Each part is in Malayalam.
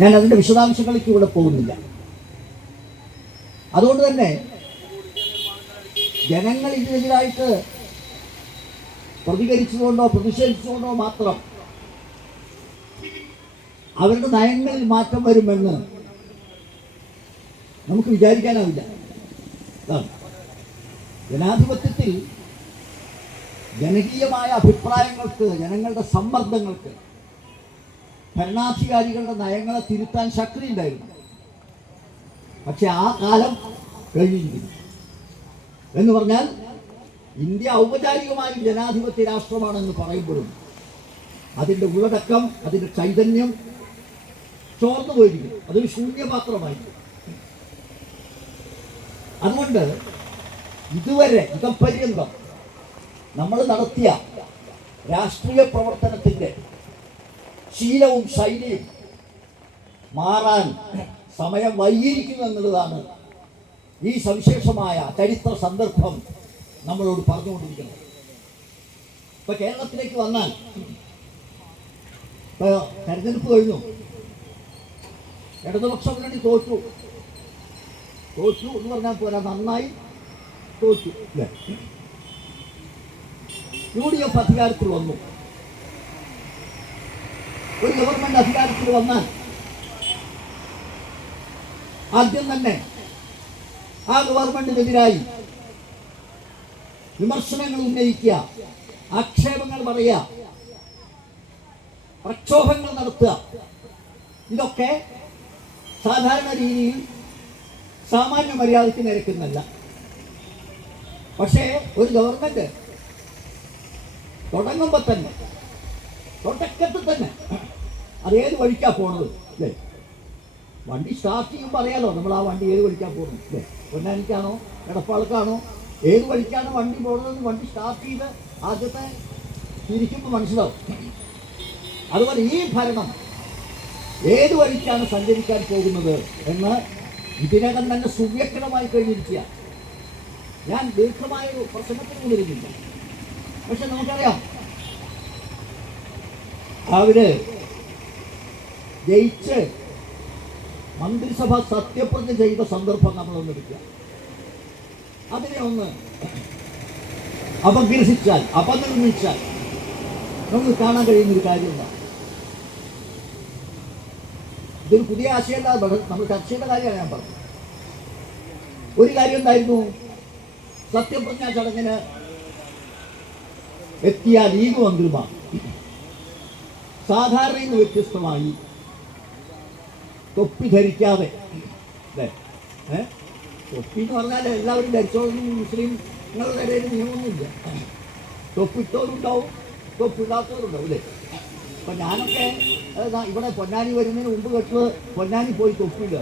ഞാൻ അതിൻ്റെ വിശദാംശങ്ങളിലേക്ക് ഇവിടെ പോകുന്നില്ല. അതുകൊണ്ട് തന്നെ ജനങ്ങൾ ഇതിനെതിരായിട്ട് പ്രതികരിച്ചുകൊണ്ടോ പ്രതിഷേധിച്ചുകൊണ്ടോ മാത്രം അവരുടെ നയങ്ങളിൽ മാറ്റം വരുമെന്ന് നമുക്ക് വിചാരിക്കാനാവില്ല. ജനാധിപത്യത്തിൽ ജനകീയമായ അഭിപ്രായങ്ങൾക്ക്, ജനങ്ങളുടെ സമ്മർദ്ദങ്ങൾക്ക് ഭരണാധികാരികളുടെ നയങ്ങളെ തിരുത്താൻ ശക്തി ഉണ്ടായിരുന്നു. പക്ഷെ ആ കാലം കഴിഞ്ഞിരിക്കുന്നു. എന്ന് പറഞ്ഞാൽ ഇന്ത്യ ഔപചാരികമായി ജനാധിപത്യ രാഷ്ട്രമാണെന്ന് പറയുമ്പോഴും അതിൻ്റെ ഉള്ളടക്കം, അതിൻ്റെ ചൈതന്യം ചോർന്നു പോയിരിക്കുന്നു. അതൊരു ശൂന്യപാത്രമായി. അതുകൊണ്ട് ഇതുവരെ ഇതപര്യന്തം നമ്മൾ നടത്തിയ രാഷ്ട്രീയ പ്രവർത്തനത്തിൻ്റെ ശീലവും ശൈലിയും മാറാൻ സമയം വൈകിയിരിക്കുന്നു എന്നുള്ളതാണ് ഈ സവിശേഷമായ ചരിത്ര സന്ദർഭം നമ്മളോട് പറഞ്ഞുകൊണ്ടിരിക്കുന്നത്. ഇപ്പൊ കേരളത്തിലേക്ക് വന്നാൽ ഇപ്പൊ തെരഞ്ഞെടുപ്പ് കഴിഞ്ഞു, ഇടതുപക്ഷ മുന്നണി തോറ്റു എന്ന് പറഞ്ഞാൽ പോരാ, നന്നായി തോറ്റു. UDF അധികാരത്തിൽ വന്നു. ഒരു ഗവൺമെന്റ് അധികാരത്തിൽ വന്നാൽ ആദ്യം തന്നെ ആ ഗവൺമെന്റിനെതിരായി വിമർശനങ്ങൾ ഉന്നയിക്കുക, ആക്ഷേപങ്ങൾ പറയുക, പ്രക്ഷോഭങ്ങൾ നടത്തുക. ഇതൊക്കെ സാധാരണ രീതിയിൽ സാമാന്യ മര്യാദയ്ക്ക് നിരക്കുന്നല്ല. പക്ഷേ ഒരു ഗവൺമെന്റ് തുടങ്ങുമ്പോൾ തന്നെ, തുടക്കത്തിൽ തന്നെ അതേത് വഴിക്കാ പോണത് അല്ലേ? വണ്ടി സ്റ്റാർട്ട് ചെയ്യുമ്പോൾ അറിയാലോ നമ്മൾ ആ വണ്ടി ഏത് വഴിക്കാ പോകുന്നത് അല്ലേ? പൊന്നാനിക്കാണോ എടപ്പാളക്കാണോ ഏത് വഴിക്കാണ് വണ്ടി പോകുന്നതെന്ന് വണ്ടി സ്റ്റാർട്ട് ചെയ്ത് ആദ്യത്തെ തിരിക്കുമ്പോൾ മനസ്സിലാവും. അതുപോലെ ഈ ഭരണം ഏത് വഴിക്കാണ് സഞ്ചരിക്കാൻ പോകുന്നത് എന്ന് ഇതിനകം തന്നെ സുവ്യക്തമായി കഴിഞ്ഞിരിക്കുക. ഞാൻ ദീർഘമായ ഒരു പ്രസംഗത്തിന് കൊണ്ടിരുന്നില്ല. പക്ഷെ നമുക്കറിയാം, അവര് ജയിച്ച് മന്ത്രിസഭ സത്യപ്രതിജ്ഞ ചെയ്ത സന്ദർഭം നമ്മളൊന്ന് എടുക്കുക. അതിനെ ഒന്ന് അപഗ്രഹിച്ചാൽ, അപനിർമ്മിച്ചാൽ നമുക്ക് കാണാൻ കഴിയുന്നൊരു കാര്യമില്ല. ഇതൊരു പുതിയ ആശയമല്ല, നമ്മൾ ചർച്ച ചെയ്ത കാര്യമാണ് ഞാൻ പറഞ്ഞത്. ഒരു കാര്യം എന്തായിരുന്നു, സത്യപ്രതിജ്ഞാ ചടങ്ങിന് എത്തിയ ലീഗ് മന്ത്രിമാർ സാധാരണയിൽ നിന്ന് വ്യത്യസ്തമായി തൊപ്പി ധരിക്കാതെ, തൊപ്പി എന്ന് പറഞ്ഞാൽ എല്ലാവരും ധരിച്ചോളൊന്നും മുസ്ലിങ്ങളുടെ ഇടയിൽ നിയമമൊന്നുമില്ല. തൊപ്പിട്ടവരുണ്ടാവും, തൊപ്പില്ലാത്തവരുണ്ടാവും അല്ലേ? അപ്പം ഞാനൊക്കെ ഇവിടെ പൊന്നാനി വരുന്നതിന് മുമ്പ് കേട്ടത് പൊന്നാനി പോയി തൊപ്പിയില്ല.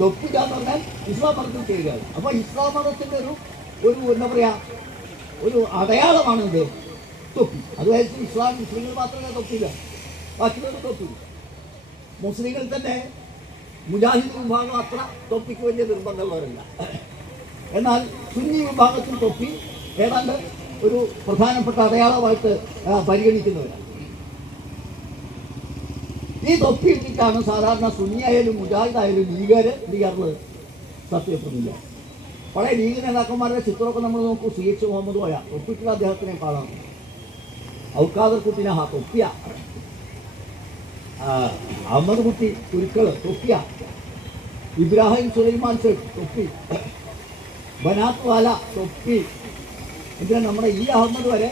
തൊപ്പില്ല എന്ന് പറഞ്ഞാൽ ഇസ്ലാം മതത്തിൽ ചെയ്യുകയാണ്. അപ്പോൾ ഇസ്ലാം മതത്തിൻ്റെ ഒരു എന്താ പറയുക, ഒരു അടയാളമാണ് ഇത് തൊപ്പി. അത് വയസ്സിൽ മുസ്ലിങ്ങൾ മാത്രമേ തൊപ്പില്ല, ബാക്കിയുള്ളവർ തൊപ്പില്ല. മുസ്ലിങ്ങൾ തന്നെ മുജാഹിദ് വിഭാഗം അത്ര തൊപ്പിക്ക് വലിയ നിർബന്ധമുള്ളവരല്ല. എന്നാൽ സുന്നി വിഭാഗത്തിൽ തൊപ്പി ഏതാണ്ട് ഒരു പ്രധാനപ്പെട്ട അടയാളമായിട്ട് പരിഗണിക്കുന്നവരാണ്. ഈ തൊപ്പി ഇട്ടിട്ടാണ് സാധാരണ സുന്നിയായാലും മുജാഹിദായാലും ലീഗുകാരുള്ളത് സത്യപ്രതിജ്ഞ. പഴയ ലീഗ് നേതാക്കന്മാരുടെ ചിത്രമൊക്കെ നമ്മൾ നോക്കൂ. CH മുഹമ്മദ് കോയ തൊപ്പിട്ടുള്ള അദ്ദേഹത്തിനെ കാണാം. ഔക്കാദർ കുട്ടിനെ തൊപ്പിയ, അഹമ്മദ് കുട്ടി കുരുക്കൾ തൊപ്പിയ, ഇബ്രാഹിം സുലൈമാൻ സേഖ് തൊപ്പി, ബനാത്ത് വാല തൊപ്പി. എന്തിനാ നമ്മുടെ ഈ അഹമ്മദ് വരെ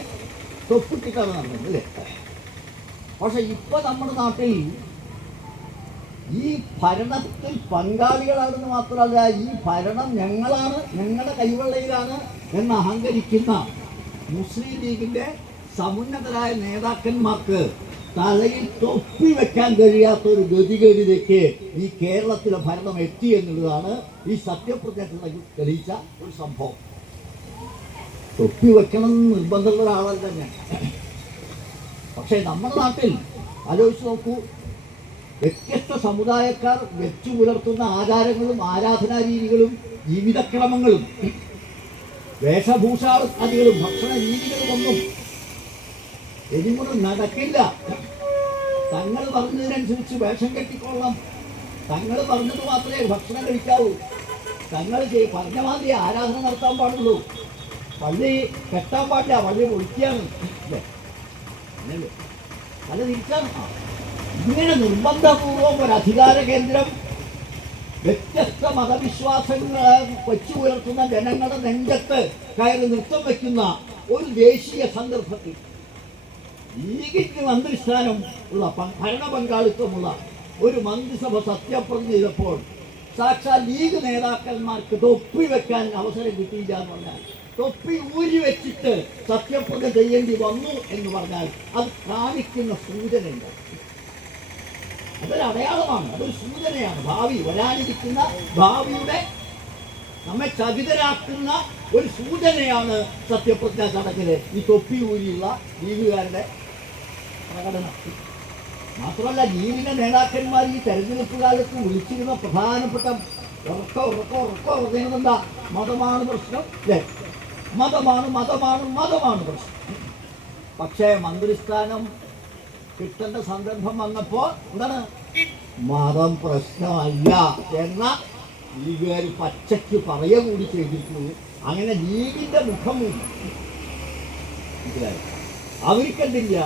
തൊപ്പിട്ടിട്ടാണ് നടന്നത് അല്ലേ? പക്ഷെ ഇപ്പൊ നമ്മുടെ നാട്ടിൽ ഈ ഭരണത്തിൽ പങ്കാളികളാണെന്ന് മാത്രമല്ല, ഈ ഭരണം ഞങ്ങളാണ്, ഞങ്ങളുടെ കൈവെള്ളയിലാണ് എന്ന് അഹങ്കരിക്കുന്ന മുസ്ലിം ലീഗിന്റെ സമുന്നതരായ നേതാക്കന്മാർക്ക് തലയിൽ തൊപ്പി വെക്കാൻ കഴിയാത്ത ഒരു ഗതികേടിലേക്ക് ഈ കേരളത്തിലെ ഭരണം എത്തി എന്നുള്ളതാണ് ഈ സത്യപ്രതിജ്ഞ തെളിയിച്ച ഒരു സംഭവം. തൊപ്പി വെക്കണം എന്ന് നിർബന്ധമുള്ള ഒരാളല്ല ഞാൻ. പക്ഷേ നമ്മുടെ നാട്ടിൽ ആലോചിച്ച് നോക്കൂ, വ്യത്യസ്ത സമുദായക്കാർ വെച്ചു പുലർത്തുന്ന ആചാരങ്ങളും ആരാധനാ രീതികളും ജീവിതക്രമങ്ങളും വേഷഭൂഷാദികളും ഭക്ഷണ രീതികളുമൊന്നും ഇനിമുടെ നടക്കില്ല തങ്ങൾ പറഞ്ഞതിനനുസരിച്ച് വേഷം കെട്ടിക്കൊള്ളാം. തങ്ങൾ പറഞ്ഞത് മാത്രമേ ഭക്ഷണം കഴിക്കാവൂ. തങ്ങൾ പറഞ്ഞ മാതിരി ആരാധന നടത്താൻ പാടുള്ളൂ. പള്ളി കെട്ടാൻ പാടില്ല, പള്ളി ഒഴിക്കുകയാണ്. അല്ല തിരിച്ചാണ്. ഇങ്ങനെ നിർബന്ധപൂർവം ഒരു അധികാര കേന്ദ്രം വ്യത്യസ്ത മതവിശ്വാസങ്ങൾ വെച്ചു ഉയർത്തുന്ന ജനങ്ങളുടെ നെഞ്ചത്ത് കയറി നൃത്തം വയ്ക്കുന്ന ഒരു ദേശീയ സന്ദർഭത്തിൽ ലീഗിന് മന്ത്രിസ്ഥാനം ഉള്ള ഭരണ പങ്കാളിത്തമുള്ള ഒരു മന്ത്രിസഭ സത്യപ്രതിജ്ഞ ചെയ്തപ്പോൾ സാക്ഷാൽ ലീഗ് നേതാക്കന്മാർക്ക് തൊപ്പി വെക്കാൻ അവസരം കിട്ടിയില്ല എന്ന് പറഞ്ഞാൽ, തൊപ്പി ഊരി വെച്ചിട്ട് സത്യപ്രതിജ്ഞ ചെയ്യേണ്ടി വന്നു എന്ന് പറഞ്ഞാൽ അത് കാണിക്കുന്ന സൂചനയുണ്ട്. അതൊരു അടയാളമാണ്, അതൊരു സൂചനയാണ്. ഭാവി വരാനിരിക്കുന്ന ഭാവിയുടെ നമ്മെ ചകിതരാക്കുന്ന ഒരു സൂചനയാണ് സത്യപ്രതിജ്ഞാ ചടങ്ങില് ഈ തൊപ്പി ഊരിയുള്ള ലീഗുകാരുടെ പ്രകടനം. മാത്രമല്ല, ലീഗിന്റെ നേതാക്കന്മാർ ഈ തെരഞ്ഞെടുപ്പ് കാലത്ത് വിളിച്ചിരുന്ന പ്രധാനപ്പെട്ട ഉറക്കെന്താ? മതമാണ് പ്രശ്നം, അല്ലേ? മതമാണ് പ്രശ്നം. പക്ഷേ മന്ത്രിസ്ഥാനം കിട്ടേണ്ട സന്ദർഭം വന്നപ്പോൾ എന്താണ്? മതം പ്രശ്നമല്ല എന്ന ലീഗുകാർ പച്ചയ്ക്ക് പറയുക കൂടി ചെയ്തിരിക്കുന്നു. അങ്ങനെ ലീഗിന്റെ മുഖവും അവർക്കെന്തില്ല?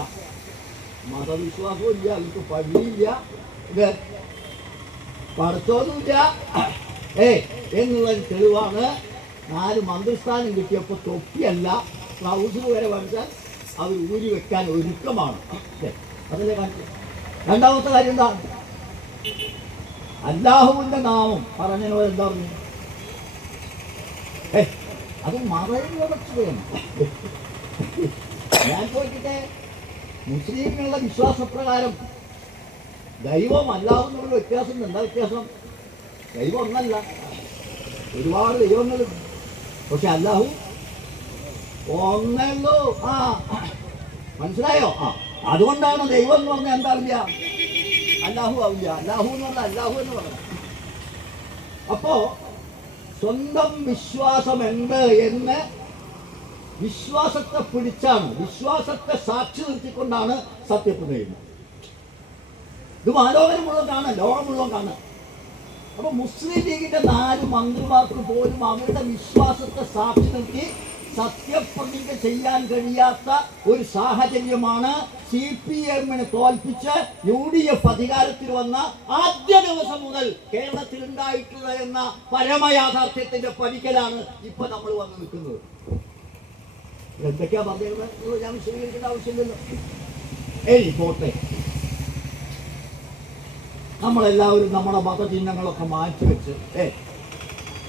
മതവിശ്വാസവും ഇല്ല, അവർക്ക് പള്ളിയില്ല, ഇത് പഠിത്തമൊന്നുമില്ല എന്നുള്ളൊരു തെളിവാണ്. 4 മന്ത്രിസ്ഥാനം കിട്ടിയപ്പോൾ തൊപ്പിയല്ല, ട്രൗസർ വരെ പഠിച്ചാൽ അവർ ഊരി വെക്കാൻ ഒരുക്കമാണ്. അതല്ലേ കാണിച്ചത്. രണ്ടാമത്തെ കാര്യം എന്താണ്? അല്ലാഹുവിന്റെ നാമം പറഞ്ഞതിനോട് എന്താ പറഞ്ഞു? അത് മതവിവക്ഷയാണ്. ഞാൻ ചോദിക്കട്ടെ, മുസ്ലിങ്ങളുടെ വിശ്വാസപ്രകാരം ദൈവം അല്ലാഹു എന്നുള്ള വ്യത്യാസം എന്താ വ്യത്യാസം? ദൈവം ഒന്നല്ല, ഒരുപാട് ദൈവങ്ങളുണ്ട്. പക്ഷെ അല്ലാഹു ഒന്നല്ലോ. മനസ്സിലായോ? അതുകൊണ്ടാണ് ദൈവം എന്ന് പറഞ്ഞാൽ എന്താവില്ല? അല്ലാഹു ആവില്ല. അല്ലാഹു എന്ന് പറഞ്ഞാൽ അല്ലാഹു എന്ന് പറഞ്ഞു. അപ്പോ സ്വന്തം വിശ്വാസം എന്ത് എന്ന് വിശ്വാസത്തെ പിടിച്ചാണ്, വിശ്വാസത്തെ സാക്ഷി നിർത്തിക്കൊണ്ടാണ് സത്യപ്രതിജ്ഞ ചെയ്യുന്നത്. ഇത് മാലോകരം മുഴുവൻ കാണാം, ലോകം മുഴുവൻ കാണാം. അപ്പൊ മുസ്ലിം ലീഗിന്റെ 4 മന്ത്രിമാർക്ക് പോലും അവരുടെ വിശ്വാസത്തെ സാക്ഷി നിർത്തി സത്യപ്രതിജ്ഞ ചെയ്യാൻ കഴിയാത്ത ഒരു സാഹചര്യമാണ് CPM തോൽപ്പിച്ച് UDF അധികാരത്തിൽ വന്ന ആദ്യ ദിവസം മുതൽ കേരളത്തിൽ ഉണ്ടായിട്ടുള്ളത് എന്ന പരമയാഥാർത്ഥ്യത്തിന്റെ പരിക്കലാണ് ഇപ്പൊ നമ്മൾ വന്ന് നിൽക്കുന്നത്. എന്തൊക്കെയാ പറഞ്ഞിരുന്നത് ഞാൻ വിശദീകരിക്കേണ്ട ആവശ്യമില്ലല്ലോ. പോട്ടെ, നമ്മളെല്ലാവരും നമ്മുടെ മതചിഹ്നങ്ങളൊക്കെ മാറ്റിവെച്ച്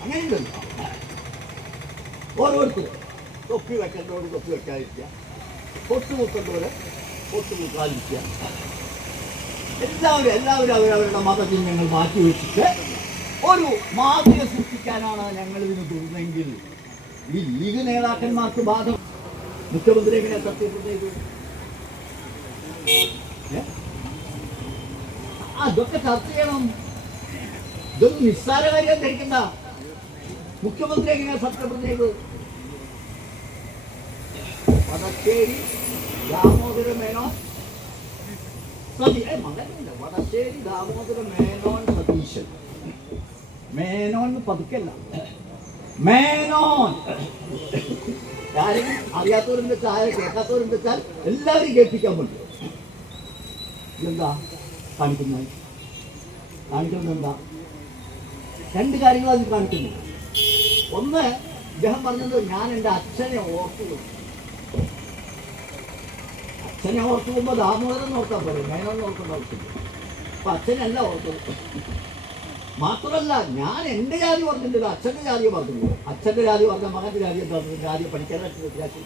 അങ്ങനെയുണ്ടല്ലോ. ഓരോരുത്തരും തൊപ്പി വെക്കേണ്ടവർ തൊപ്പി വെക്കാതിരിക്കുക, പൊട്ടുമുക്കേണ്ടവർ പൊട്ടുമുക്കാതിരിക്കുക. എല്ലാവരും അവരവരുടെ മതചിഹ്നങ്ങൾ മാറ്റിവെച്ചിട്ട് ഒരു മാതൃക സൃഷ്ടിക്കാനാണ് ഞങ്ങൾ ഇതിന് തോന്നുന്നെങ്കിൽ ഈ ലീഗ് നേതാക്കന്മാർക്ക് ബാധ. മുഖ്യമന്ത്രി എങ്ങനെ സത്യപ്രതിജ്ഞ ചെയ്തു? അതൊക്കെ ചർച്ച ചെയ്യണം. ഇതൊന്നും നിസ്സാര കാര്യം ധരിക്കണ്ട. മുഖ്യമന്ത്രി എങ്ങനെയാ സത്യപ്രതിജ്ഞ ചെയ്തത്? വടശ്ശേരി ദാമോദര മേനോൻ മകനില്ല, വടശ്ശേരി ദാമോദര മേനോൻ സതീശൻ. മേനോൻ പതുക്കല്ല, മേനോൻ. ആരെങ്കിലും അറിയാത്തവരുണ്ട് വെച്ചാൽ, ആരെ കേൾക്കാത്തവരുണ്ട് വെച്ചാൽ എല്ലാവരും കേൾപ്പിക്കാൻ പറ്റും. എന്താ കാണിക്കുന്നത് എന്താ? 2 കാര്യങ്ങൾ അതിൽ കാണിക്കുന്നു. ഒന്ന്, ഇദ്ദേഹം പറഞ്ഞത് ഞാൻ എൻ്റെ അച്ഛനെ ഓർത്തു. അച്ഛനെ ഓർത്തു പോകുമ്പോൾ ദാമോദരൻ ഓർത്താൽ പോലെ, മേനോൻ ഓർക്കേണ്ട ആവശ്യമില്ല. അപ്പൊ അച്ഛനല്ല ഓർത്തത്. മാത്രമല്ല, ഞാൻ എൻ്റെ ജാതി പറഞ്ഞിട്ടില്ല, അച്ഛൻ്റെ ജാതിയെ പറഞ്ഞിട്ടുള്ളൂ. അച്ഛൻ്റെ ജാതി പറഞ്ഞ മകൻ്റെ ജാതി എന്താ? ജാതിയെ പഠിക്കാനായിട്ട് വ്യത്യാസം.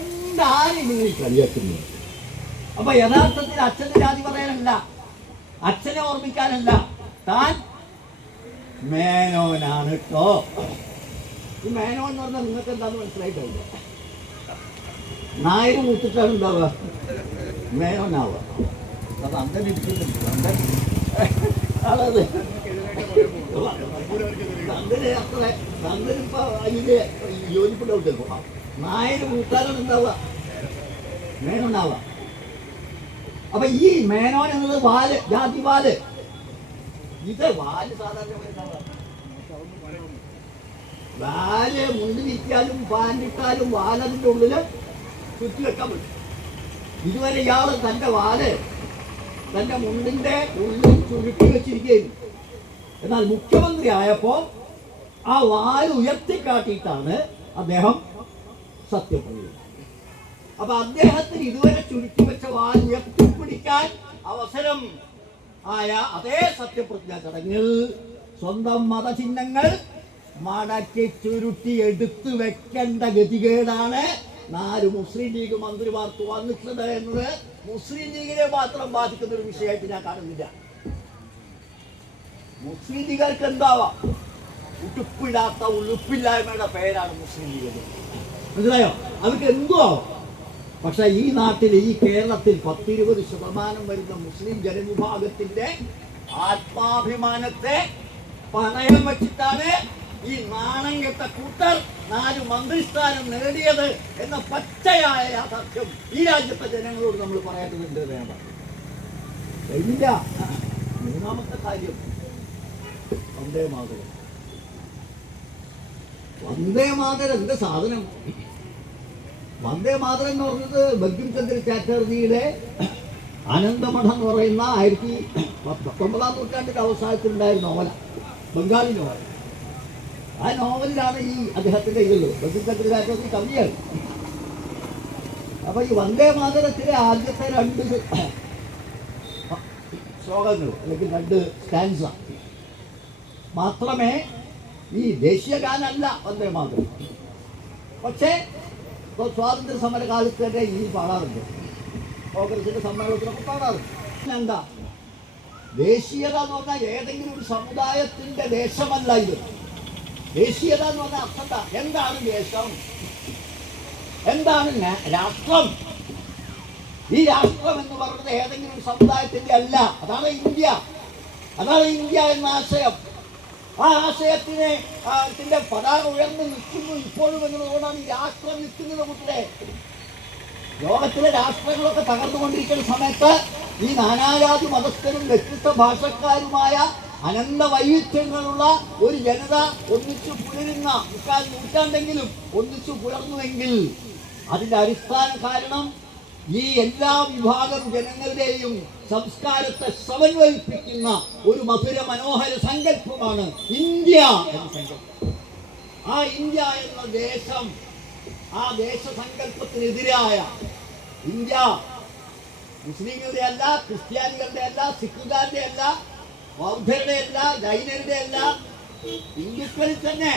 എന്താരും നിങ്ങൾ ഈ കളിയാക്കുന്നത്? അപ്പൊ യഥാർത്ഥത്തിൽ അച്ഛൻ്റെ ജാതി പറയാനല്ല, അച്ഛനെ ഓർമ്മിക്കാനല്ല, താൻ മേനോനാണ് കേട്ടോ. ഈ മേനോൻ എന്ന് പറഞ്ഞാൽ നിങ്ങൾക്ക് എന്താന്ന് മനസ്സിലായിട്ടില്ല. നായർ മൂത്തിട്ടാണ് ഉണ്ടാവുക മേനോനാവുക. അത് അങ്ങനെ ഇരിക്കുന്നുണ്ട്. അതെ, അങ്ങനെ അത്ര നന്ദനിപ്പോ അതിന്റെ യോജിപ്പുണ്ടാവും. ചിലപ്പോ നായർ മൂത്താലാണ് ഉണ്ടാവുക, മേനോനാവുക. അപ്പൊ ഈ മേനോൻ എന്നത് വാല്, ജാതി വാല്. ഇത് വാല് സാധാരണ വാല് മുണ്ടിലിട്ടാലും പാൻറ്റിട്ടാലും വാലതിൻ്റെ ഉള്ളില് ചുറ്റി വെക്കാൻ പറ്റും. ഇതുവരെ ഇയാള് തൻ്റെ വാല് തൻ്റെ മുണ്ടിൻ്റെ ഉള്ളിൽ ചുരുട്ടി വെച്ചിരിക്കുകയായിരുന്നു. എന്നാൽ മുഖ്യമന്ത്രി ആയപ്പോൾ ആ വാല് ഉയർത്തിക്കാട്ടിയിട്ടാണ് അദ്ദേഹം സത്യപ്രതിജ്ഞ. അപ്പൊ അദ്ദേഹത്തിന് ഇതുവരെ ചുരുട്ടി വെച്ച വാല് ഉയർത്തിപ്പിടിക്കാൻ അവസരം ആയ അതേ സത്യപ്രതിജ്ഞാ ചടങ്ങിൽ സ്വന്തം മതചിഹ്നങ്ങൾ മടക്കി ചുരുട്ടി എടുത്തു വെക്കേണ്ട ഗതികേടാണ് 4 മുസ്ലിം ലീഗ് മന്ത്രിമാർക്ക് വന്നിട്ടുണ്ട് എന്നത് മുസ്ലിം ലീഗിനെ മാത്രം ബാധിക്കുന്ന ഒരു വിഷയമായിട്ട് ഞാൻ കാണുന്നില്ല. മുസ്ലിം ലീഗർക്ക് എന്താവാം, ഉടുപ്പില്ലാത്ത ഉളുപ്പില്ലായ്മയുടെ പേരാണ് മുസ്ലിം ലീഗ്. മനസ്സിലായോ? അവർക്ക് എന്തോ ആവാം. പക്ഷെ ഈ നാട്ടിൽ, ഈ കേരളത്തിൽ 10-20% വരുന്ന മുസ്ലിം ജനവിഭാഗത്തിന്റെ ആത്മാഭിമാനത്തെ പണയം വെച്ചിട്ടാണ് ഈ നാണം കെട്ട കൂട്ടർ 4 മന്ത്രിസ്ഥാനം നേടിയത് എന്ന പച്ചയായ യാഥാർത്ഥ്യം ഈ രാജ്യത്തെ ജനങ്ങളോട് നമ്മൾ പറയേണ്ടതുണ്ട്. കഴിഞ്ഞില്ല. മൂന്നാമത്തെ കാര്യം വന്ദേ മാതരം. വന്ദേ മാതരം എന്ത് സാധനം? വന്ദേ മാതരം എന്ന് പറഞ്ഞത് ബങ്കിം ചന്ദ്ര ചാറ്റർജിയുടെ ആനന്ദമഠം എന്ന് പറയുന്ന 19-ാം നൂറ്റാണ്ടിന്റെ അവസാനത്തിലുണ്ടായ നോവല, ബംഗാളി നോവൽ. ആ നോവലിലാണ് ഈ അദ്ദേഹത്തിന്റെ ഇതുള്ളത്. ബങ്കിം ചന്ദ്ര ചാറ്റർജി കവിയാണ്. അപ്പൊ ഈ വന്ദേ മാതരത്തിലെ ആദ്യത്തെ 2 ശ്ലോകങ്ങൾ അല്ലെങ്കിൽ 2 സ്റ്റാൻസ മാത്രമേ ഈ ദേശീയ ഗാനമല്ല വന്ദേ മാതരം. പക്ഷേ സ്വാതന്ത്ര്യ സമര കാലത്ത് തന്നെ ഈ പാടാറുണ്ട്, കോൺഗ്രസിന്റെ സമ്മേളനത്തിലൊക്കെ പാടാറുണ്ട്. എന്താ ദേശീയത എന്ന് പറഞ്ഞാൽ ഏതെങ്കിലും ഒരു സമുദായത്തിന്റെ ദേശമല്ല ഇത്. ദേശീയത എന്ന് പറഞ്ഞാൽ അർത്ഥം എന്താണ് ദേശം, എന്താണ് രാഷ്ട്രം? ഈ രാഷ്ട്രം എന്ന് പറയുന്നത് ഏതെങ്കിലും ഒരു സമുദായത്തിന്റെ അല്ല. അതാണ് ഇന്ത്യ. അതാണ് ഇന്ത്യ എന്ന ആശയം. ആ ആശയത്തിന്റെ പതാക ഉയർന്നു നിൽക്കുന്നു ഇപ്പോഴും എന്നുള്ളതുകൊണ്ടാണ് ഈ രാഷ്ട്രം നിൽക്കുന്നത്. കൂട്ടരെ, ലോകത്തിലെ രാഷ്ട്രങ്ങളൊക്കെ തകർന്നുകൊണ്ടിരിക്കുന്ന സമയത്ത് ഈ നാനാജാതി മതസ്ഥരും വ്യത്യസ്ത ഭാഷക്കാരുമായ അനന്ത വൈവിധ്യങ്ങളുള്ള ഒരു ജനത ഒന്നിച്ചു പുലരുന്ന 3/4 നൂറ്റാണ്ടെങ്കിലും ഒന്നിച്ചു പുലർന്നുവെങ്കിൽ അതിന്റെ അടിസ്ഥാന കാരണം ഈ എല്ലാ വിഭാഗം ജനങ്ങളുടെയും സംസ്കാരത്തെ സമന്വയിപ്പിക്കുന്ന ഒരു മധുര മനോഹര സങ്കല്പമാണ് ഇന്ത്യ എന്ന സങ്കല്പം. ആ ഇന്ത്യ എന്ന ദേശം, ആ ദേശസങ്കല്പത്തിനെതിരായ ഇന്ത്യ മുസ്ലിങ്ങളുടെ അല്ല, ക്രിസ്ത്യാനികളുടെ അല്ല, സിഖുകാരുടെ അല്ല, ബൗദ്ധരുടെ അല്ല, ജൈനരുടെ അല്ല, ഹിന്ദുക്കളിൽ തന്നെ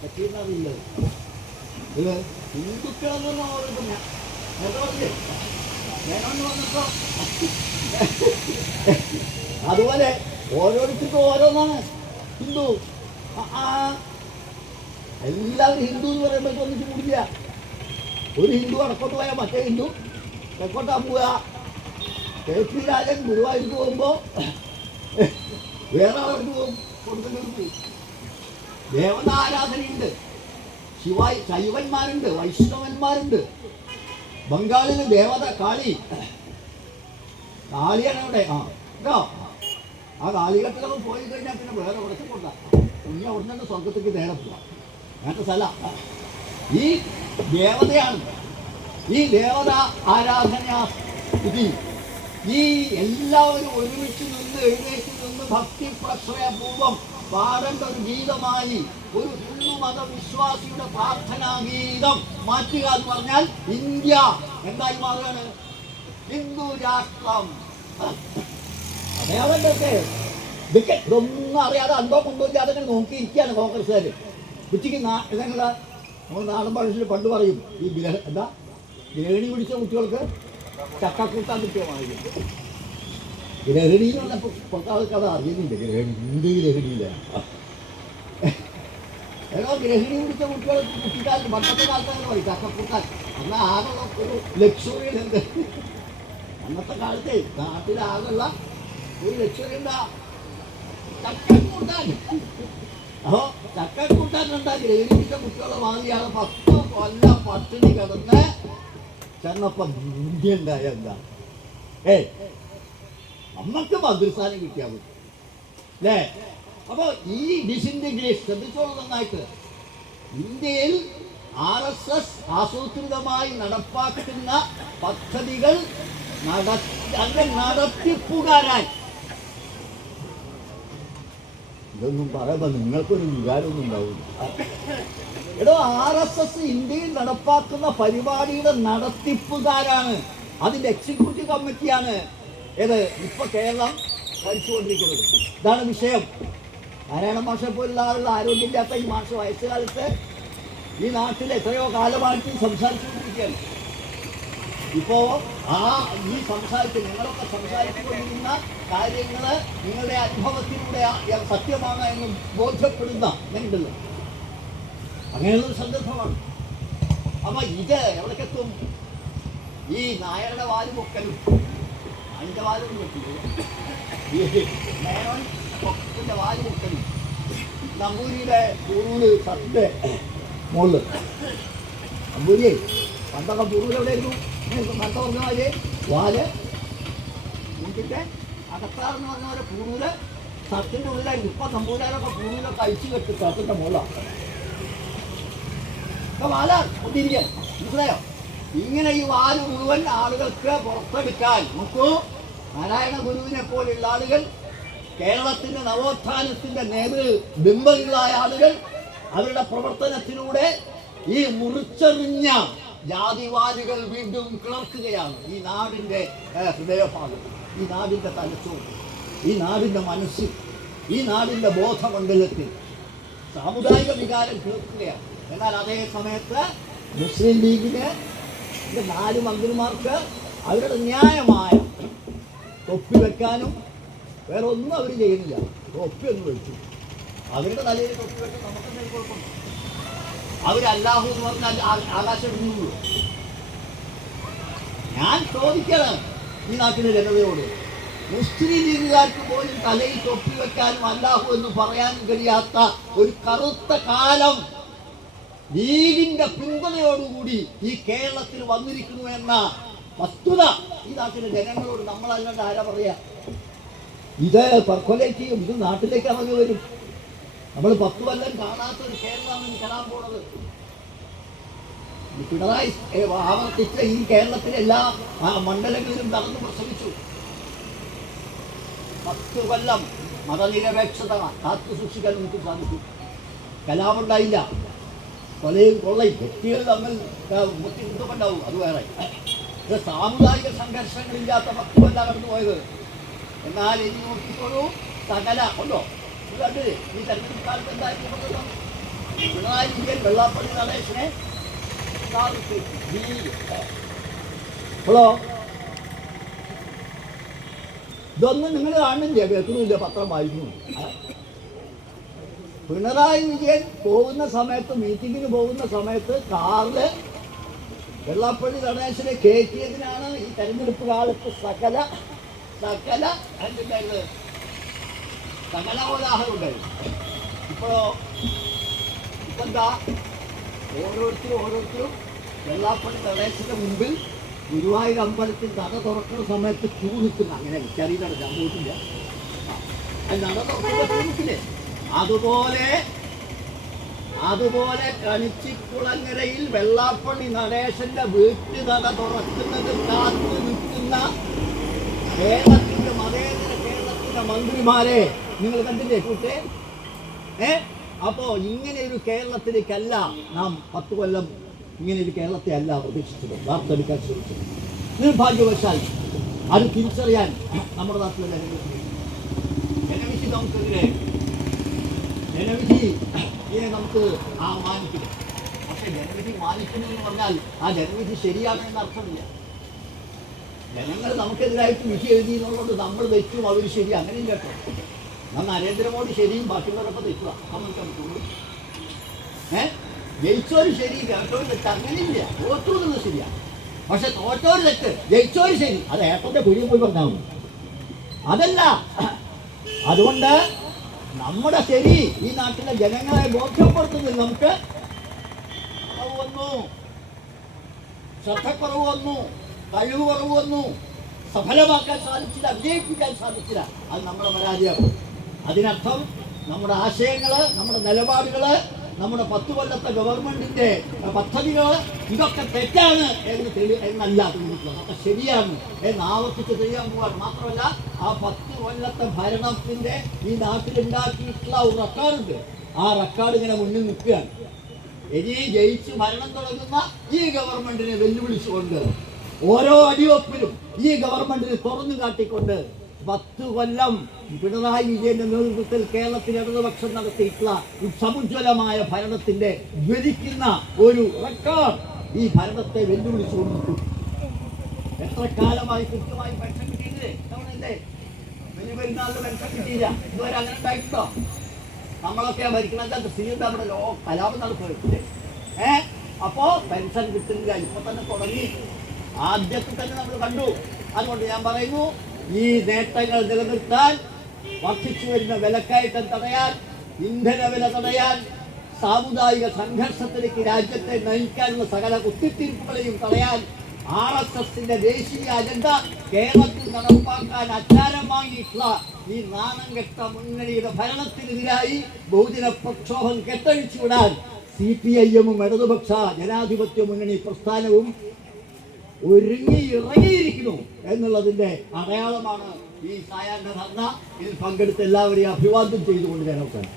പറ്റിയെന്നറിയില്ല. ഇത് ഹിന്ദുക്കളെന്ന് പറഞ്ഞാൽ വന്നപ്പോ അതുപോലെ ഓരോരുത്തർക്കും ഓരോന്നാണ് ഹിന്ദു. എല്ലാവരും ഹിന്ദു എന്ന് പറയുമ്പോൾ ഒന്നിച്ച് കൂടില്ല. ഒരു ഹിന്ദു വടക്കോട്ട് പോയാൽ മറ്റേ ഹിന്ദു തെക്കോട്ടാ പോവുക. KP രാജൻ ഗുരുവായൂർക്ക് പോകുമ്പോ വേറെ ആൾക്ക് പോകും, കൊടുക്കുന്നവർക്ക് ദേവത ആരാധനയുണ്ട്. ശൈവന്മാരുണ്ട്, വൈഷ്ണവന്മാരുണ്ട്. ബംഗാളിന് ദേവത കാളിയാണ് അവിടെ. കേട്ടോ, ആ കാളിഘട്ടങ്ങളൊക്കെ പോയി കഴിഞ്ഞാൽ പിന്നെ വേറെ ഉടച്ചു കൊണ്ടാണ് ഇനി അവിടെ നിന്ന് സ്വർഗത്തേക്ക് നേരെ പോവാം. അങ്ങനത്തെ സ്ഥല ഈ ദേവതയാണ്. ഈ ദേവത ആരാധന സ്ഥിതി ഈ എല്ലാവരും ഒരുമിച്ച് നിന്ന് എഴുന്നേറ്റ് നിന്ന് ഭക്തി പ്രശ്രയപൂർവം പാടേണ്ട ഒരു ഗീതമായി ഒരു ഹിന്ദു മതവിശ്വാസിയുടെ പ്രാർത്ഥനാ ഗീതം മാറ്റുക എന്ന് പറഞ്ഞാൽ ഇന്ത്യ എന്തായി മാറുകയാണ്? ഹിന്ദു രാഷ്ട്രം. അതേവന്റെ ഇതൊക്കെ ഇതൊന്നും അറിയാതെ അന്തോ കൊണ്ടോ ഇല്ലാതെ നോക്കിയിരിക്കുകയാണ് കോൺഗ്രസ്സുകാർ. ഉച്ചയ്ക്ക് ഇതങ്ങള് നമ്മൾ നാടൻ ഭാഷയിൽ പണ്ട് പറയും, ഈ ഗ്രഹണി പിടിച്ച കുട്ടികൾക്ക് ചക്കക്കൂട്ടാൻ കിട്ടിയമായിരുന്നു. ഗ്രഹണി എന്ന് പറഞ്ഞപ്പോൾ പുറത്തെ ആൾക്കത് അറിയുന്നില്ല. ഗ്രഹണി എന്ത് ഗ്രഹണിയില്ല. ഏതോ ഗ്രഹിണി പിടിച്ച കുട്ടികൾക്ക് കുട്ടിക്കാലത്ത് പണ്ടത്തെ കാലത്ത് പറയും ചക്കക്കൂട്ടാൻ. എന്നാൽ ആകെയുള്ള ഒരു ലക്ഷറിയുണ്ട്. അന്നത്തെ കാലത്തെ നാട്ടിലാകുള്ള ഒരു ലക്ഷറി എന്താ ചക്കക്കൂട്ടാൻ. അപ്പോ ചക്കക്കൂട്ടാൻ ഉണ്ടാക്കി ഗ്രഹിണി പിടിച്ച കുട്ടികളെ മാതിരിയാണ് 10 കൊല്ലം പട്ടിണി കിടന്ന് ചെന്നപ്പം ഇന്ത്യ ഉണ്ടായ എന്താ നമ്മക്ക് മന്ത്രിസ്ഥാനം കിട്ടിയാൽ മതി അല്ലേ? അപ്പോൾ ഈ ഡിസിൻറ്റഗ്രേഷൻ ശ്രദ്ധിച്ചോളൂ നന്നായിട്ട്. ഇന്ത്യയിൽ RSS ആസൂത്രിതമായി നടപ്പാക്കുന്ന പദ്ധതികൾ നടത്തിപ്പുകാരായി. ഇതൊന്നും പറയുമ്പോൾ നിങ്ങൾക്കൊരു വികാരമൊന്നും ഉണ്ടാവില്ല. എടോ, RSS ഇന്ത്യയിൽ നടപ്പാക്കുന്ന പരിപാടിയുടെ നടത്തിപ്പുകാരാണ്, അതിൻ്റെ എക്സിക്യൂട്ടീവ് കമ്മിറ്റിയാണ് ഏത് ഇപ്പൊ കേരളം ഭരിച്ചുകൊണ്ടിരിക്കുന്നത്. ഇതാണ് വിഷയം. നാരായണ മാഷെ പോലുള്ള ആളുകൾ ആരോഗ്യമില്ലാത്ത ഈ മാഷ വയസ്സുകാലത്ത് ഈ നാട്ടിൽ എത്രയോ കാലമായിട്ട് സംസാരിച്ചുകൊണ്ടിരിക്കുകയാണ്. ഇപ്പോ ഈ നിങ്ങളൊക്കെ സംസാരിച്ചുകൊണ്ടിരുന്ന കാര്യങ്ങൾ നിങ്ങളുടെ അനുഭവത്തിലൂടെ സത്യമാണ് എന്ന് ബോധ്യപ്പെടുന്ന അങ്ങനെയുണ്ടല്ലോ, അങ്ങനെയുള്ളൊരു സന്ദർഭമാണ്. അപ്പൊ ഇത് എവിടേക്കെത്തും? ഈ നായരുടെ വാല് പൊക്കലും അതിൻ്റെ വാലൊന്നും പൊക്കില്ല, മേനോന്റെ വാല് പൊക്കലും നമ്പൂരിയുടെ പൂറൂല് സത്തിന്റെ മുകളിൽ. നമ്പൂരിയെ പണ്ടൊക്കെ പൂറൂല് എവിടെയായിരുന്നു? കണ്ട പറഞ്ഞ വാല് വീട്ടിന്റെ അകത്താറെന്ന് പറഞ്ഞ പോലെ പൂറൂല് സത്തിന്റെ ഉള്ളിലായിരുന്നു. ഇപ്പൊ നമ്പൂരാരൊക്കെ പൂറൂലൊക്കെ അഴിച്ചു കെട്ടി സത്തിന്റെ മുകളിലാണ്. ഇപ്പൊ വാല ഒന്നിരിക്കാൻ മനസ്സിലായോ? ഇങ്ങനെ ഈ വാല് മുഴുവൻ ആളുകൾക്ക് പുറത്തെടുക്കാൻ നോക്കൂ. നാരായണ ഗുരുവിനെ പോലുള്ള ആളുകൾ, കേരളത്തിന്റെ നവോത്ഥാനത്തിന്റെ ബിംബങ്ങളായ ആളുകൾ അവരുടെ പ്രവർത്തനത്തിലൂടെ ഈ മുറിച്ചെറിഞ്ഞ ജാതിവാദികൾ വീണ്ടും കിളർക്കുകയാണ്. ഈ നാടിന്റെ ഹൃദയഭാഗം, ഈ നാടിന്റെ തലച്ചോറ്, ഈ നാടിന്റെ മനസ്സ്, ഈ നാടിന്റെ ബോധമണ്ഡലത്തിൽ സാമുദായിക വികാരം കിളർക്കുകയാണ്. എന്നാൽ അതേ സമയത്ത് മുസ്ലിം ലീഗിന് 4 മന്ത്രിമാർക്ക് അവരുടെ ന്യായമായ തൊപ്പി വെക്കാനും വേറെ ഒന്നും അവർ ചെയ്യുന്നില്ല. തൊപ്പി ഒന്ന് വെച്ചു, അവരുടെ തലയിൽ തൊപ്പി വെക്കാൻ നമുക്കെന്തെങ്കിലും കുഴപ്പമുണ്ട്? അവരല്ലാഹു എന്ന് പറഞ്ഞാൽ ആകാശം ഇടുന്നുള്ളൂ. ഞാൻ ചോദിക്കണം ഈ നാട്ടിലെ ജനതയോട്, മുസ്ലിം ലീഗുകാർക്ക് പോലും തലയിൽ തൊപ്പി വെക്കാനും അല്ലാഹു എന്ന് പറയാനും കഴിയാത്ത ഒരു കറുത്ത കാലം ലീഗിന്റെ പിന്തുണയോടുകൂടി ഈ കേരളത്തിൽ വന്നിരിക്കുന്നു എന്ന വസ്തുത ഈ നാട്ടിലെ ജനങ്ങളോട് നമ്മളല്ലാണ്ട് ആരാ പറയാ? ഇത് പെർക്കൊലേറ്റ് ചെയ്യും, ഇത് നാട്ടിലേക്ക് ഇറങ്ങി വരും. നമ്മൾ 10 കൊല്ലം കാണാത്തൊരു കേരളമാണ് ഇനി കാണാൻ പോണത്. പിണറായി ആവർത്തിച്ച ഈ കേരളത്തിലെ എല്ലാ മണ്ഡലങ്ങളിലും നടന്നു പ്രസവിച്ചു. 10 കൊല്ലം മതനിരപേക്ഷത കാത്തു സൂക്ഷിക്കാൻ നമുക്ക് സാധിക്കും. കലാപുണ്ടായില്ല, കൊലയും കൊള്ളയും വ്യക്തികൾ തമ്മിൽ ബുദ്ധിമുട്ടുണ്ടാവും, അത് വേറെ. ഇത് സാമുദായിക സംഘർഷങ്ങളില്ലാത്ത 10 കൊല്ലം കടന്നു പോയത്. എന്നാൽ ഇനി നോക്കിക്കോളൂ, സകല ഉണ്ടോ കണ്ടില്ലേ? ഈ തെരഞ്ഞെടുപ്പ് കാലത്ത് എന്തായിരുന്നു? പിണറായി വിജയൻ വെള്ളാപ്പള്ളി നടേശനെ ഹലോ, ഇതൊന്നും നിങ്ങൾ കാണുന്നില്ല, കേൾക്കുന്നില്ല, പത്രം വായിക്കുന്നു. പിണറായി വിജയൻ പോകുന്ന സമയത്ത്, മീറ്റിങ്ങിന് പോകുന്ന സമയത്ത് കാറില് വെള്ളാപ്പള്ളി നടേശനെ കയറ്റിയതിനാണ് ഈ തെരഞ്ഞെടുപ്പ് കാലത്ത് സകല കോലാഹലം ഉണ്ടായിരുന്നു. ഇപ്പോഴോ ഇപ്പെന്താ? ഓരോരുത്തരും വെള്ളാപ്പള്ളി നടേശന്റെ മുമ്പിൽ ഗുരുവായൂർ അമ്പലത്തിൽ നട തുറക്കുന്ന സമയത്ത് ക്യൂ നിൽക്കുന്ന, അങ്ങനെ എനിക്കറിയില്ല, ഞാൻ പോയിട്ടില്ല, നട തുറക്കുന്ന ക്യൂ നിൽക്കില്ലേ? അതുപോലെ കണിച്ചിക്കുളങ്ങരയിൽ വെള്ളാപ്പള്ളി നടേശന്റെ വീട്ടു നട തുറക്കുന്നത് കാത്തു നിൽക്കുന്ന കേരളത്തിന്റെ മന്ത്രിമാരെ നിങ്ങൾ കണ്ടില്ലേ കൂട്ടേ? അപ്പോ ഇങ്ങനെ ഒരു കേരളത്തിലേക്കല്ല നാം 10 കൊല്ലം ഇങ്ങനെ ഒരു കേരളത്തെ അല്ല പ്രതീക്ഷിച്ചത്, വാർത്തെടുക്കാൻ ശ്രമിച്ചത്. നിർഭാഗ്യവശാൽ അത് തിരിച്ചറിയാൻ നമ്മുടെ നാട്ടിലെ ജനവിധി നമുക്കെതിരെ ജനവിധിയെ നമുക്ക് മാനിക്കണം. പക്ഷെ ജനവിധി മാനിക്കുന്നു എന്ന് പറഞ്ഞാൽ ആ ജനവിധി ശരിയാണെന്ന് അർത്ഥമില്ല. ജനങ്ങൾ നമുക്കെതിരായിട്ട് വിധി എഴുതി എന്നുള്ളത് നമ്മൾ തെറ്റും അവർ ശരി, അങ്ങനെയും കേട്ടോ. എന്നാൽ നരേന്ദ്രമോദി ശരിയും ബാക്കിയുള്ളവരൊക്കെ തെറ്റുക നമ്മൾക്കാൻ പറ്റുള്ളൂ. ജയിച്ചോര് ശരി, കേട്ടോര് തെറ്റ്, അങ്ങനെയില്ല. തോറ്റു എന്നുള്ളത് ശരിയാണ്, പക്ഷെ തോറ്റോര് തെറ്റ്, ജയിച്ചോര് ശരി, അത് ഏട്ടൻ്റെ കുഴിയിൽ പോയി പറഞ്ഞാൽ മതി. അതല്ല, അതുകൊണ്ട് നമ്മുടെ ശരി ഈ നാട്ടിലെ ജനങ്ങളെ ബോധ്യപ്പെടുത്തുന്നതിൽ നമുക്ക് വന്നു. ശ്രദ്ധക്കുറവ് വന്നു, കഴിവ് കുറവ് വന്നു, സഫലമാക്കാൻ സാധിച്ചില്ല, വിജയിപ്പിക്കാൻ സാധിച്ചില്ല. അത് നമ്മുടെ പരാജയം. അതിനർത്ഥം നമ്മുടെ ആശയങ്ങള്, നമ്മുടെ നിലപാടുകള്, നമ്മുടെ 10 കൊല്ലത്തെ ഗവൺമെന്റിന്റെ പദ്ധതികൾ ഇതൊക്കെ തെറ്റാണ് എന്നല്ല തോന്നിയിട്ടുള്ളത്. അതൊക്കെ ശരിയാണ് എന്ന് ആവർത്തിച്ച് തെളിയാൻ പോവാണ്. മാത്രമല്ല ആ 10 കൊല്ലത്തെ ഭരണത്തിന്റെ ഈ നാട്ടിലുണ്ടാക്കിയിട്ടുള്ള ഒരു റെക്കോർഡുണ്ട്. ആ റെക്കോർഡ് ഇങ്ങനെ മുന്നിൽ നിൽക്കുകയാണ്. ഇനി ജയിച്ച് ഭരണം തുടങ്ങുന്ന ഈ ഗവൺമെന്റിനെ വെല്ലുവിളിച്ചുകൊണ്ട് ഓരോ അടിവെപ്പിലും ഈ ഗവൺമെന്റിനെ തുറന്നു കാട്ടിക്കൊണ്ട് 10 കൊല്ലം പിണറായി വിജയന്റെ നേതൃത്വത്തിൽ കേരളത്തിൽ ഇടതുപക്ഷം നടത്തിയിട്ടുള്ള സമുജ്വലമായ ഭരണത്തിന്റെ ജ്വലിക്കുന്ന ഒരു റെക്കോർഡ് ഈ ഭരണത്തെ വെല്ലുവിളിച്ചുകൊണ്ടിരിക്കും. എത്ര കാലമായി കൃത്യമായി പെൻഷൻ കിട്ടിയില്ലേ? വലിയ പെരുന്നാളിന് പെൻഷൻ കിട്ടിയില്ല. ഇതുവരെ അങ്ങനെ ഉണ്ടായിട്ടുണ്ടോ? നമ്മളൊക്കെ ഭരിക്കണത് നമ്മുടെ കലാപം നടത്തുന്നത്. അപ്പോ പെൻഷൻ കിട്ടുന്നില്ല. ഇപ്പൊ തന്നെ തുടങ്ങി, ആദ്യത്തിൽ തന്നെ നമ്മൾ കണ്ടു. അതുകൊണ്ട് ഞാൻ പറയുന്നു, ഈ നേട്ടങ്ങൾ നിലനിർത്താൻ, വർദ്ധിച്ചു വരുന്ന വിലക്കയറ്റം തടയാൻ, ഇന്ധന വില തടയാൻ, സാമുദായിക സംഘർഷത്തിലേക്ക് രാജ്യത്തെ നയിക്കാനുള്ള സകല കുത്തിത്തിരിപ്പുകളെയും തടയാൻ RSSന്റെ ദേശീയ അജണ്ട കേരളത്തിൽ നടപ്പാക്കാൻ അച്ചാരം വാങ്ങിയിട്ടുള്ള ഈ നാണം കെട്ട മുന്നണിയുടെ ഭരണത്തിനെതിരായി ബഹുജന പ്രക്ഷോഭം കെട്ടഴിച്ചുവിടാൻ CPIM-ഉം ഇടതുപക്ഷ ജനാധിപത്യ മുന്നണി പ്രസ്ഥാനവും ഇറങ്ങിയിരിക്കുന്നു എന്നുള്ളതിന്റെ അടയാളമാണ് ഈ സായാഹ്ന ധർണ. ഇതിൽ പങ്കെടുത്ത എല്ലാവരെയും അഭിവാദ്യം ചെയ്തുകൊണ്ട് ഞാൻ അവസാനം